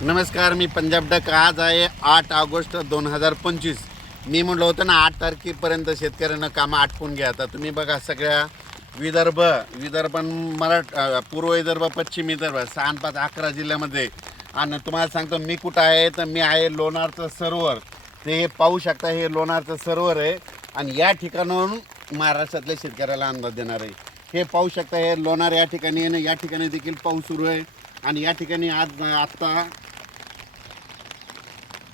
नमस्कार, मी पंजाब डक. आज आहे 8 ऑगस्ट 2025. मी म्हटलं होतं ना 8 तारखेपर्यंत शेतकऱ्यांना कामं आटपून घ्या. आता तुम्ही बघा सगळ्या विदर्भ पूर्व विदर्भ, पश्चिम विदर्भ 6 5 11 जिल्ह्यामध्ये. आणि तुम्हाला सांगतो मी कुठं आहे, तर मी आहे लोणारचं सरोवर. ते पाहू शकता, हे लोणारचं सरोवर आहे आणि या ठिकाणाहून महाराष्ट्रातल्या शेतकऱ्याला अंदाज देणार आहे. हे पाहू शकता, हे लोणार या ठिकाणी आहे ना, या ठिकाणी देखील पाऊस सुरू आहे. आणि या ठिकाणी आत्ता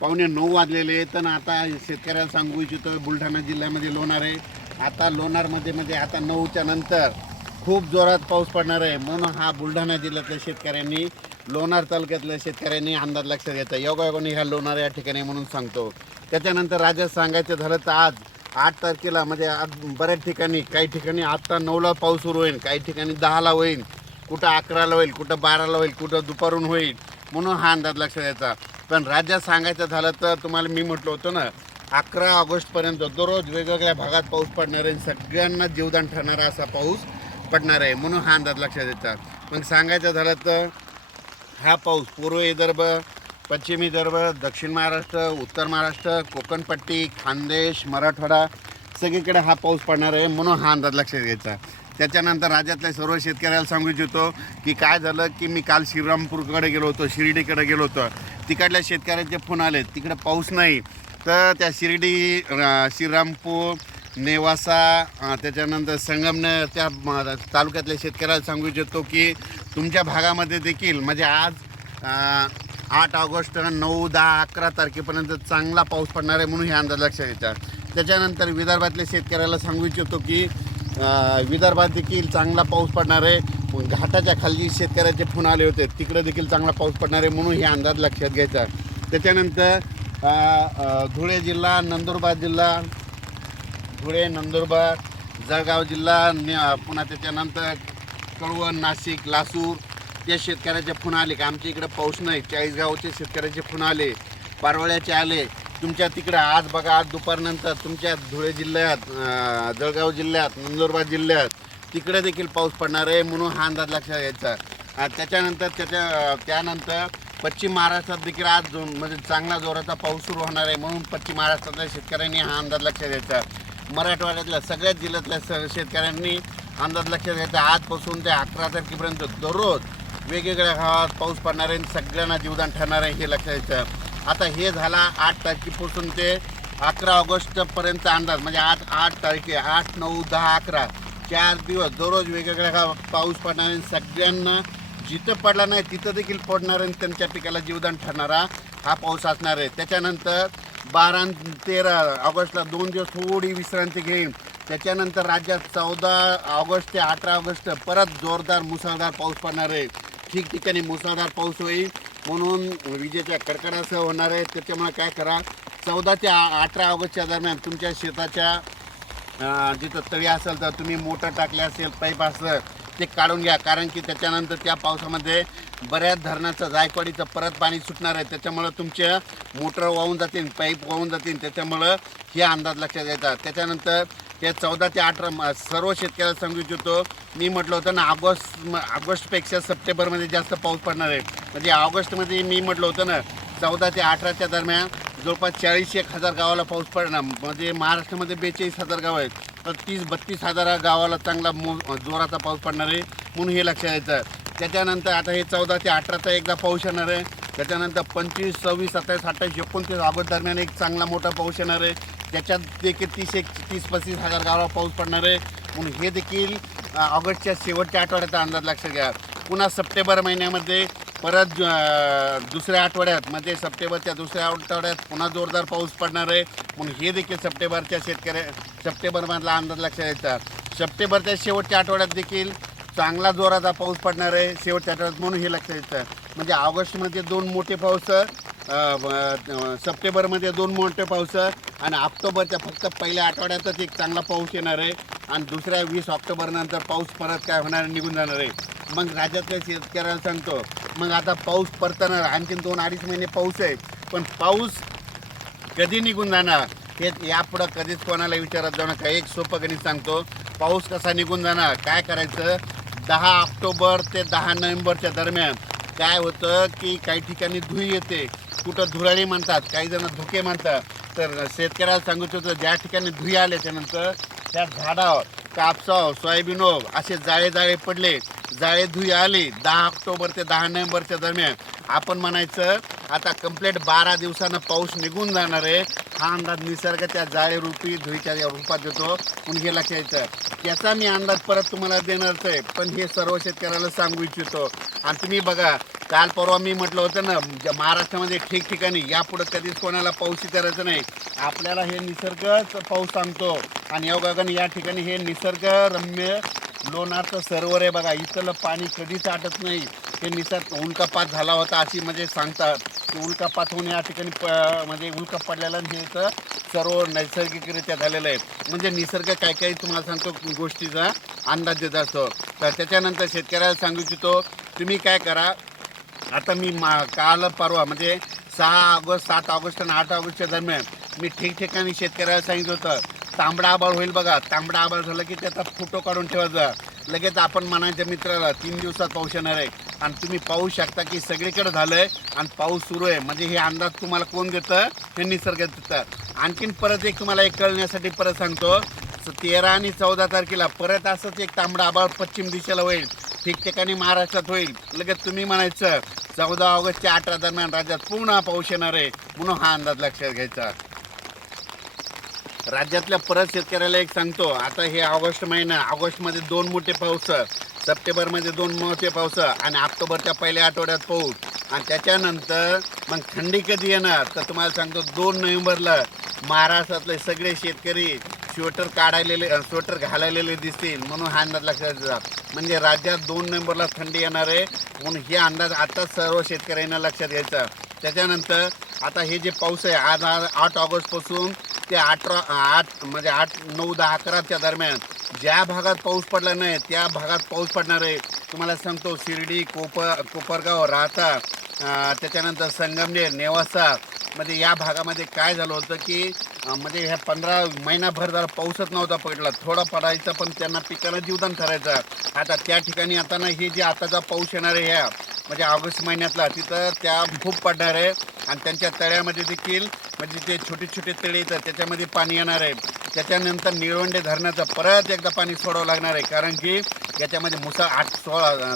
8:45 वाजलेले आहेत. तर आता शेतकऱ्याला सांगू इच्छितो, बुलढाणा जिल्ह्यामध्ये लोणार आहे. आता लोणारमध्ये आता 9च्या नंतर खूप जोरात पाऊस पडणार आहे. म्हणून हा बुलढाणा जिल्ह्यातल्या शेतकऱ्यांनी, लोणार तालुक्यातल्या शेतकऱ्यांनी अंदाज लक्षात घ्यायचा. योगायोगाने ह्या लोणार या ठिकाणी म्हणून सांगतो. त्याच्यानंतर राज्यात सांगायचं झालं तर आज 8 तारखेला म्हणजे आज बऱ्याच ठिकाणी, काही ठिकाणी आत्ता 9ला पाऊस सुरू होईल, काही ठिकाणी 10ला होईल, कुठं 11ला होईल, कुठं 12ला होईल, कुठं दुपारून होईल. म्हणून हा अंदाज लक्षात घ्यायचा. पण राज्यात सांगायचं झालं तर तुम्हाला मी म्हटलं होतं ना 11 ऑगस्टपर्यंत दररोज वेगवेगळ्या भागात पाऊस पडणार आहे. सगळ्यांना जीवदान ठरणारा असा पाऊस पडणार आहे. म्हणून हा अंदाज लक्षात येतात. मग सांगायचं झालं तर हा पाऊस पूर्व विदर्भ, पश्चिम विदर्भ, दक्षिण महाराष्ट्र, उत्तर महाराष्ट्र, कोकणपट्टी, खानदेश, मराठवाडा सगळीकडे हा पाऊस पडणार आहे. म्हणून हा अंदाज लक्षात घ्यायचा. त्याच्यानंतर राज्यातल्या सर्व शेतकऱ्याला सांगू इच्छितो की काय झालं की मी काल श्रीरामपूरकडे गेलो होतो, शिर्डीकडे गेलो होतो. तिकडल्या शेतकऱ्यांचे फोन आले, तिकडे पाऊस नाही. तर त्या शिर्डी, श्रीरामपूर, नेवासा, त्याच्यानंतर संगमनेर त्या तालुक्यातल्या शेतकऱ्याला सांगू इच्छितो की तुमच्या भागामध्ये देखील म्हणजे आज 8 ऑगस्ट 9, 10, 11 तारखेपर्यंत चांगला पाऊस पडणार आहे. म्हणून हे अंदाज लक्षात येतात. त्याच्यानंतर विदर्भातल्या शेतकऱ्याला सांगू इच्छितो की विदर्भात देखील चांगला पाऊस पडणार आहे. घाटाच्या खाली शेतकऱ्याचे फोन आले होते, तिकडे देखील चांगला पाऊस पडणार आहे. म्हणून हे अंदाज लक्षात घ्यायचा. त्याच्यानंतर धुळे जिल्हा, नंदुरबार जिल्हा, धुळे, नंदुरबार, जळगाव जिल्हा, पुन्हा त्याच्यानंतर कळवण, नाशिक, लासूर त्या शेतकऱ्याचे फोन आले की आमच्या इकडे पाऊस नाही. चाळीसगावचे शेतकऱ्याचे फोन आले, पारवळ्याचे आले. तुमच्या तिकडं आज बघा, आज दुपारनंतर तुमच्या धुळे जिल्ह्यात, जळगाव जिल्ह्यात, नंदुरबार जिल्ह्यात तिकडे देखील पाऊस पडणार आहे. म्हणून हा अंदाज लक्षात घ्यायचा. त्यानंतर पश्चिम महाराष्ट्रात देखील आज म्हणजे चांगला जोराचा पाऊस सुरू होणार आहे. म्हणून पश्चिम महाराष्ट्रातल्या शेतकऱ्यांनी हा अंदाज लक्षात घ्यायचा. मराठवाड्यातल्या सगळ्याच जिल्ह्यातल्या शेतकऱ्यांनी अंदाज लक्षात घ्यायचा. आजपासून ते 11 तारखेपर्यंत दररोज वेगवेगळ्या भागात पाऊस पडणार आहे, सगळ्यांना जीवदान ठरणार आहे, हे लक्षात घ्यायचं. आता हे झाला 8 तारखेपासून ते 11 ऑगस्टपर्यंत अंदाज. म्हणजे आज 8 तारखे, 8, 9, 10, 11 4 दिवस दररोज वेगवेगळ्या पाऊस पडणार आहे. सगळ्यांना जिथं पडला नाही तिथं देखील पडणार आहे, त्यांच्या पिकाला जीवदान ठरणारा हा पाऊस असणार आहे. त्याच्यानंतर 12 आणि 13 ऑगस्टला 2 दिवस थोडी विश्रांती घेईन. त्याच्यानंतर राज्यात 14 ऑगस्ट ते 18 ऑगस्ट परत जोरदार मुसळधार पाऊस पडणार आहे. ठिकठिकाणी मुसळधार पाऊस होईल. म्हणून विजेच्या कडकडासह होणार आहे. त्याच्यामुळे काय करा, 14 ते 18 ऑगस्टच्या दरम्यान तुमच्या शेताच्या जिथं तळी असेल तर तुम्ही मोटर टाकले असेल, पाईप असेल ते काढून घ्या. कारण की त्याच्यानंतर त्या पावसामध्ये बऱ्याच धरणाचं, जायकवाडीचं परत पाणी सुटणार आहे. त्याच्यामुळं तुमच्या मोटर वाहून जातील, पाईप वाहून जातील. त्याच्यामुळं हे अंदाज लक्षात येतात. त्याच्यानंतर ते 14 ते 18 सर्व शेतकऱ्याला सांगू इच्छितो, मी म्हटलं होतं ना ऑगस्टपेक्षा सप्टेंबरमध्ये जास्त पाऊस पडणार आहे. म्हणजे ऑगस्टमध्ये मी म्हटलं होतं ना 14 ते 18च्या दरम्यान जवळपास 40-41 गावाला पाऊस पडणार. म्हणजे महाराष्ट्रामध्ये 42,000 गाव आहेत, तर 30-32,000 गावाला चांगला जोराचा पाऊस पडणार आहे. म्हणून हे लक्षात यायचं. त्याच्यानंतर आता हे 14 ते 18चा एकदा पाऊस येणार आहे. त्याच्यानंतर 25, 26, 27, 28, 29 ऑगस्ट दरम्यान एक चांगला मोठा पाऊस येणार आहे. त्याच्यात देखील 30-35,000 गावाला पाऊस पडणार आहे. म्हणून हे देखील ऑगस्टच्या शेवटच्या आठवड्याचा अंदाज लक्षात घ्या. पुन्हा सप्टेंबर महिन्यामध्ये परत दुसऱ्या आठवड्यात, म्हणजे सप्टेंबरच्या दुसऱ्या आठवड्यात पुन्हा जोरदार पाऊस पडणार आहे. म्हणून हे देखील सप्टेंबरमधला अंदाज लक्षात घ्यायचा. सप्टेंबरच्या शेवटच्या आठवड्यात देखील चांगला जोराचा पाऊस पडणार आहे शेवटच्या आठवड्यात. म्हणून हे लक्षात घ्यायचं. म्हणजे ऑगस्टमध्ये 2 मोठे पाऊस, सप्टेंबरमध्ये 2 मोठे पाऊस आणि ऑक्टोबरच्या फक्त पहिल्या आठवड्यातच एक चांगला पाऊस येणार आहे. आणि दुसऱ्या 20 ऑक्टोबरनंतर पाऊस परत काय होणार, निघून जाणार आहे. मग राज्यातल्या शेतकऱ्याला सांगतो, मग आता पाऊस परतणार, आणखीन 2-2.5 महिने पाऊस आहे. पण पाऊस कधी निघून जाणार हे यापुढं कधीच कोणाला विचारत जाऊ नका. एक सोपं गणित सांगतो, पाऊस कसा निघून जाणार, काय करायचं, 10 ऑक्टोबर ते 10 नोव्हेंबरच्या दरम्यान काय होतं की काही ठिकाणी धुई येते, कुठं धुराळी म्हणतात, काही जण धुके म्हणतात. तर शेतकऱ्याला सांगत होतं ज्या ठिकाणी धुई आल्याच्यानंतर त्या झाडावर कापसावर सोयाबीनवर असे जाळे पडले, जाळे धुई आले 10 ऑक्टोबर ते 10 नोव्हेंबरच्या दरम्यान, आपण म्हणायचं आता कंप्लीट 12 दिवसानं पाऊस निघून जाणार आहे. हा अंदाज निसर्ग त्या जाळे रूपी धुईच्या रूपात देतो. पण हे लक्षात यायचं, त्याचा मी अंदाज परत तुम्हाला देणारच आहे, पण हे सर्व शेतकऱ्याला सांगू इच्छितो. आणि तुम्ही बघा, काल परवा मी म्हटलं होतं ना, महाराष्ट्रामध्ये ठिकठिकाणी यापुढं कधीच कोणाला पाऊस विचारायचं नाही, आपल्याला हे निसर्गच पाऊस सांगतो. आणि योगाने या ठिकाणी हे निसर्गरम्य लोणारचं सरोवर आहे बघा, इथलं पाणी कधीच आटत नाही. हे निसर्ग उल्कापात झाला होता अशी म्हणजे सांगतात की उल्कापात होऊन या ठिकाणी म्हणजे उल्का पडलेला हे इथं सर्व नैसर्गिकरित्या झालेलं आहे. म्हणजे निसर्ग काय काही तुम्हाला सांगतो गोष्टीचा अंदाज देत असतो. तर त्याच्यानंतर शेतकऱ्याला सांगू इच्छितो, तुम्ही काय करा, आता मी काल परवा म्हणजे 6 ऑगस्ट 7 ऑगस्ट आणि 8 ऑगस्टच्या दरम्यान मी ठिकठिकाणी शेतकऱ्याला सांगितलं होतं, तांबडा आबाळ होईल बघा, तांबडा आबाळ झालं की त्याचा फोटो काढून ठेवायचा. लगेच आपण म्हणायच्या मित्राला 3 दिवसात पाऊस येणार आहे. आणि तुम्ही पाहू शकता की सगळीकडे झालं आहे आणि पाऊस सुरू आहे. म्हणजे हे अंदाज तुम्हाला कोण देतं? हे निसर्ग देतं. आणखीन परत एक तुम्हाला एक कळण्यासाठी परत सांगतो, 13 आणि 14 तारखेला परत असंच एक तांबडा आबाळ पश्चिम दिशेला होईल, ठिकठिकाणी महाराष्ट्रात होईल. लगेच तुम्ही म्हणायचं 14 ऑगस्ट ते 18 दरम्यान राज्यात पूर्ण पाऊस येणार आहे. म्हणून हा अंदाज लक्षात घ्यायचा. राज्यातल्या परत शेतकऱ्याला एक सांगतो, आता हे ऑगस्ट महिना, ऑगस्टमध्ये 2 मोठे पाऊस, सप्टेंबरमध्ये 2 मोठे पाऊस आणि ऑक्टोबरच्या पहिल्या आठवड्यात पाऊस. आणि त्याच्यानंतर मग थंडी कधी येणार तर तुम्हाला सांगतो 2 नोव्हेंबरला महाराष्ट्रातले सगळे शेतकरी स्वेटर घालायलेले दिसतील. म्हणून हा अंदाज लक्षात घ्यायचा. म्हणजे राज्यात 2 नोव्हेंबरला थंडी येणार आहे. म्हणून हे अंदाज आताच सर्व शेतकऱ्यांना लक्षात घ्यायचा. त्याच्यानंतर आता हे जे पाऊस आहे आज 8 ऑगस्टपासून ते 8 म्हणजे 8, 9, 10, 11च्या दरम्यान ज्या भागात पाऊस पडला नाही त्या भागात पाऊस पडणार आहे. तुम्हाला सांगतो शिर्डी, कोपरगाव, राहता, त्याच्यानंतर संगमनेर, नेवासा म्हणजे या भागामध्ये काय झालं होतं की म्हणजे ह्या 15 महिनाभर जरा पाऊसच नव्हता पडला, थोडा पडायचा पण त्यांना पिकाला जीवदान ठरायचा. आता त्या ठिकाणी आता ना हे जे आताचा पाऊस येणार आहे ह्या म्हणजे ऑगस्ट महिन्यातला, तिथं त्या खूप पडणार आहे. आणि त्यांच्या तळ्यामध्ये देखील म्हणजे ते छोटे छोटे तळे येतात त्याच्यामध्ये पाणी येणार आहे. त्याच्यानंतर निळवंडे धरणाचं परत एकदा पाणी सोडावं लागणार आहे, कारण की याच्यामध्ये मुसळ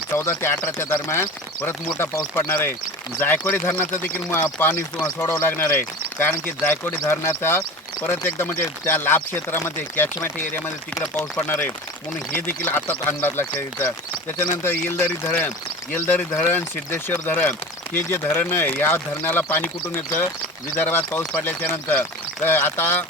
14 ते 18च्या दरम्यान परत मोठा पाऊस पडणार आहे. जायकवाडी धरणाचं देखील पाणी सोडावं लागणार आहे, कारण की जायकवाडी धरणाचा परत एकदा म्हणजे त्या लाभ क्षेत्रामध्ये कॅचमेंट एरियामध्ये तिकडे पाऊस पडणार आहे. म्हणून हे देखील आताच अंदाज लक्षात घ्यायचा. त्याच्यानंतर येलदरी धरण, सिद्धेश्वर धरण हे जे धरण आहे या धरणाला पाणी कुठून येतं? विदर्भात पाऊस पडल्याच्या नंतर. तर आता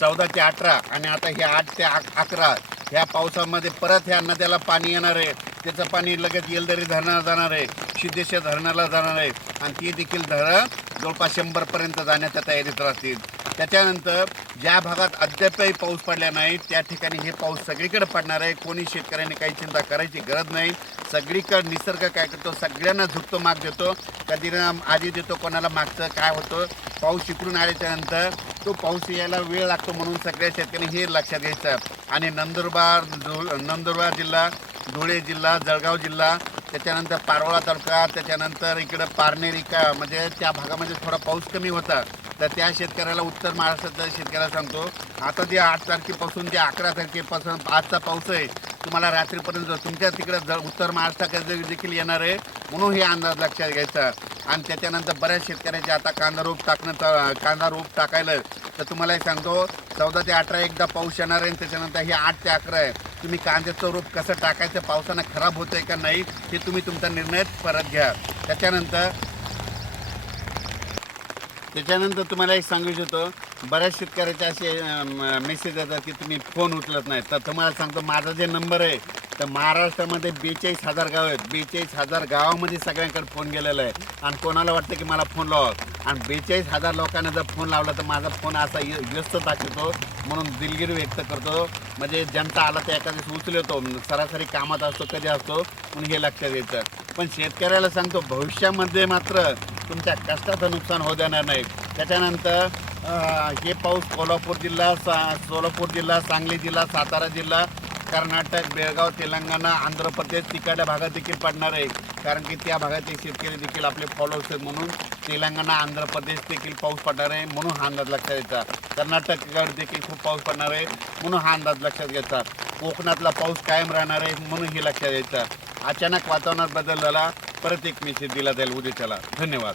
14 ते 18 आणि आता हे 8 ते 11 ह्या पावसामध्ये परत ह्या नद्याला पाणी येणार आहे. त्याचं पाणी लगेच येलदरी धरणाला जाणार आहे, सिद्धेश्वर धरणाला जाणार आहे आणि ती देखील धरण जवळपास 100पर्यंत जाण्याच्या तयारीत राहतील. त्याच्यानंतर ज्या भागात अद्यापही पाऊस पडला नाही त्या ठिकाणी हे पाऊस सगळीकडे पडणार आहे. कोणी शेतकऱ्यांनी काही चिंता करायची गरज नाही. सगळीकडे निसर्ग काय करतो, सगळ्यांना झुकतो, माग देतो. कधी आधी देतो, कोणाला मागचं काय होतं, पाऊस इकडून आल्याच्यानंतर तो पाऊस यायला वेळ लागतो. म्हणून सगळ्या शेतकऱ्यांनी हे लक्षात घ्यायचं. आणि नंदुरबार जिल्हा, धुळे जिल्हा, जळगाव जिल्हा, त्याच्यानंतर पारोळा तालुका, त्याच्यानंतर इकडं पारनेरी का म्हणजे त्या भागामध्ये थोडा पाऊस कमी होता. तर त्या शेतकऱ्याला उत्तर महाराष्ट्रातल्या शेतकऱ्याला सांगतो, आता ते 8 तारखेपासून ते 11 तारखेपासून आजचा पाऊस आहे तुम्हाला रात्रीपर्यंत तुमच्या तिकडे उत्तर महाराष्ट्राकडे देखील येणार आहे. म्हणून हे अंदाज लक्षात घ्यायचा. आणि त्याच्यानंतर बऱ्याच शेतकऱ्याचे आता कांदा रोप टाकायला तर तुम्हाला एक सांगतो 14 ते 18 एकदा पाऊस येणार आहे. त्याच्यानंतर हे 8 ते 11 आहे. तुम्ही कांद्याचं रोप कसं टाकायचं, पावसानं खराब होतं आहे का नाही हे तुम्ही तुमचा निर्णय परत घ्या. त्याच्यानंतर तुम्हाला एक सांगू इच्छितो, बऱ्याच शेतकऱ्याचे असे मेसेज येतात की तुम्ही फोन उचलत नाही. तर तुम्हाला सांगतो माझा जे नंबर आहे तर महाराष्ट्रामध्ये 42,000 गाव आहेत. 42,000 गावामध्ये सगळ्यांकडे फोन गेलेला आहे. आणि कोणाला वाटतं की मला फोन लावा, आणि 42,000 लोकांना जर फोन लावला तर माझा फोन असा व्यस्त दाखवतो. म्हणून दिलगिरी व्यक्त करतो. म्हणजे ज्यांचा आला तर एका दिवस उचलतो, सरासरी कामात असतो, कधी असतो, म्हणून हे लक्षात घ्यायचं. पण शेतकऱ्याला सांगतो भविष्यामध्ये मात्र तुमच्या कष्टाचं नुकसान होऊ देणार नाही. त्याच्यानंतर हे पाऊस सोलापूर जिल्हा, सांगली जिल्हा, सातारा जिल्हा, कर्नाटक, बेळगाव, तेलंगणा, आंध्र प्रदेश तिकडल्या भागात देखील पडणार आहे. कारण की त्या भागातील शेतकरी देखील आपले फॉलोअर्स आहेत, म्हणून तेलंगणा आंध्र प्रदेश देखील पाऊस पडणार आहे म्हणून हा अंदाज लक्षात घ्यायचा. कर्नाटककडे देखील खूप पाऊस पडणार आहे म्हणून हा अंदाज लक्षात घ्यायचा. कोकणातला पाऊस कायम राहणार आहे म्हणून हे लक्षात घ्यायचं. अचानक वातावरणात बदल झाला, परत एक मेसेज दिला जाईल उद्याच्याला. धन्यवाद.